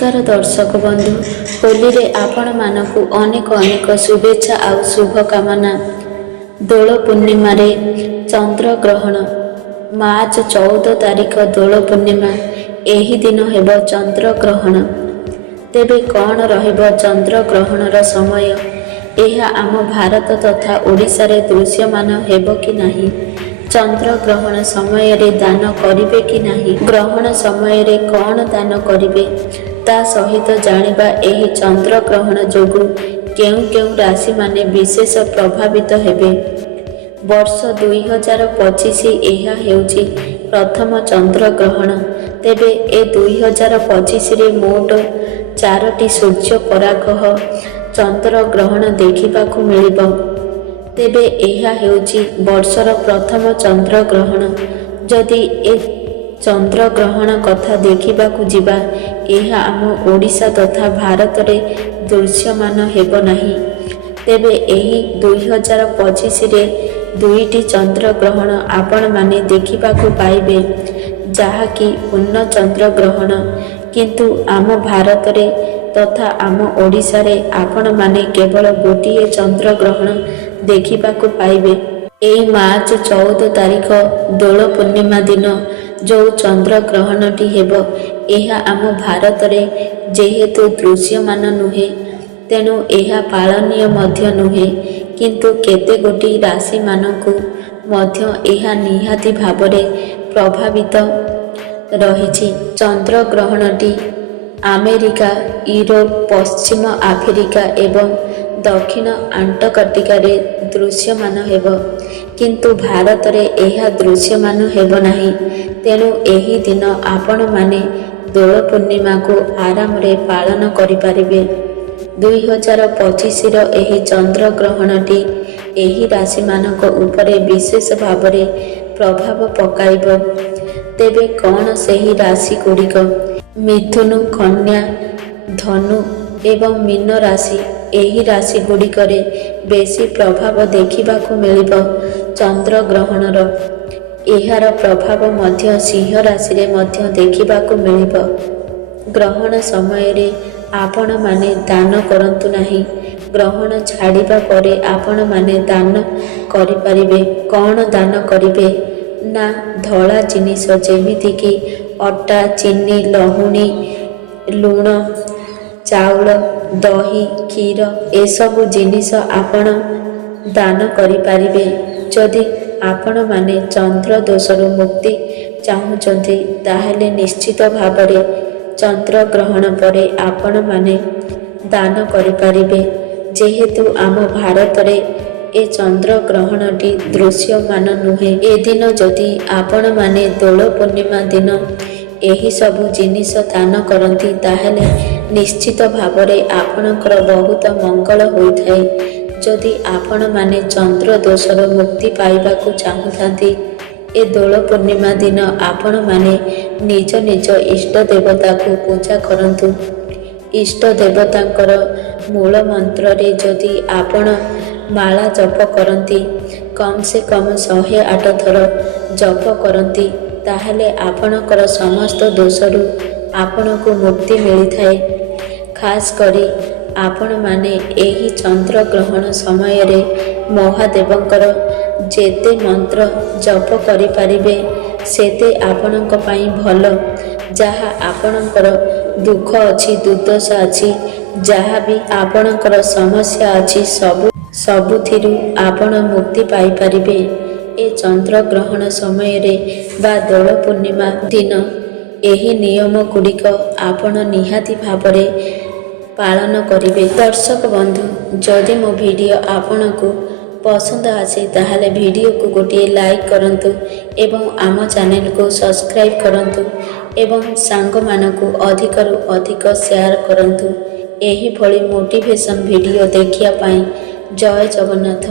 नमस्कार दर्शक बंधु होली रे आपण मानकु अनेक अनेक शुभेच्छा आउ शुभकामना। दोल पूर्णिमा रे चंद्र ग्रहण मार्च 14 तारिख दोल पूर्णिमा एही दिन हेब चंद्र ग्रहण। तेबे कौन रहिब चंद्र ग्रहणर समय एहा आम भारत तथा ओडिशा रे दृश्यमान हेब कि नाही। चंद्र ग्रहण समय रे दान करिवे कि नाही। ग्रहण समय रे कौन दान करिवे ता सहित जानिबा एही चंद्र ग्रहण जोगु केउ केउ राशि माने विशेष प्रभावित हेबे। वर्ष 2025 एहा हेउची प्रथम चंद्र ग्रहण। तेबे ए 2025 रे मोट 4टी सूर्य परागह चंद्र ग्रहण देखिबाकू मिलिब। तेबे एहा हेउची वर्षर प्रथम चंद्र ग्रहण। जदि ए चंद्र ग्रहण कथा देखिबाकू जिबा एहा आम ओडिशा तथा भारत रे दृश्यमान हेब नाही। तेबे एही 2025 रे 2टी चंद्र ग्रहण आपण माने देखिबाकू पाइबे जहाँकि पूर्ण चंद्र ग्रहण। किंतु आम भारत रे तथा आम ओडिशा रे आपण माने केवल गोटिए चंद्र ग्रहण देखिबाकू पाइबे। एई मार्च 14 तारिख दोल पूर्णिमा दिन जो चंद्र ग्रहणटी हेब एहा आम भारत रे जेहेतु दृश्यमान नुहे तेणु एहा पालनीय मध्य नुहे। किंतु केते गोटी राशि मानकु मध्य एहा निहाती भावरे प्रभावित रहिछि। चंद्र ग्रहणटी अमेरिका, यूरोप, पश्चिम आफ्रिका एवं दक्षिण अंटार्कटिका रे दृश्यमान हेब किंतु भारत रे एहा दृश्यमान हेब नाही। तेणु एही दिन आपण माने दोल पूर्णिमा को आराम रे पालन करि पारिबे। 2025 रो एही चंद्र ग्रहणटी एही राशि मानक उपरे विशेष भावरे प्रभाव पकाइब। तेबे कौन सेही राशि गुड़िक मिथुन, कन्या, धनु एवं मीन राशि एही राशि गुड़िकरे बेसी प्रभाव देखिबाकू मिलिब चंद्र ग्रहणर। एहार प्रभाव मध्य सिंह राशि रे मध्य देखिबाकू मिलिब। ग्रहण समय रे आपण माने दान करंतु नाही। ग्रहण छाड़िबा परे आपण माने दान करि परिबे। कौन दान करिबे ना धला जिनिस जेमिति कि अटा, चीनी, लहुणी, लुण, चाउल, दही, क्षीर एसबु जिनिस आपण दान करि पारिबे। जदि आपण माने चंद्र दोषरु मुक्ति चाहुचंती ताहेले निश्चित भावरे चंद्र ग्रहण परे आपण माने दान करि पारिबे। जेहेतु आम भारत रे ए चंद्र ग्रहणटी दृश्यमान नुहे ए दिन जदि आपण माने दोल पूर्णिमा दिन एही सबु जिनिस दान करंती ताहेले निश्चित भावरे आपणकर बहुत मंगल होइथाय। जदि आपण माने चंद्र दोषर मुक्ति पाइबाकू चाहुथांती ए दोल पूर्णिमा दिन आपण माने निज निज इष्ट देवता को पूजा करंतु। इष्ट देवतांकर मूल मंत्र रे जदि आपण माला जप करंती कम से कम 108 थर जप करंती ताहले आपणकर समस्त दोषरु आपणको मुक्ति मिलिथाय। खास करी आपण माने एही चंद्र ग्रहण समय रे महादेवंकर जेते मंत्र जप करि पारिबे सेते आपणक पई भल। जहा आपणकर दुख अछि, दुर्दशा अछि, जहा भी आपणकर समस्या अछि सबुथिरु आपण मुक्ति पाई पारिबे। ए चंद्र ग्रहण समय रे बा दोल पूर्णिमा दिन एही नियम गुड़िक आपण निहाती भावरे पालन करिवे। दर्शक बंधु जदि मो वीडियो आपनकु पसंद आसे ताहले वीडियो को गोटे लाइक करंतु एवं आम चैनल को सब्सक्राइब करंतु एवं सांग मानकु अधिकरु अधिक शेयर करंतु। एही भली मोटिवेशन वीडियो देखिया पाई जय जगन्नाथ।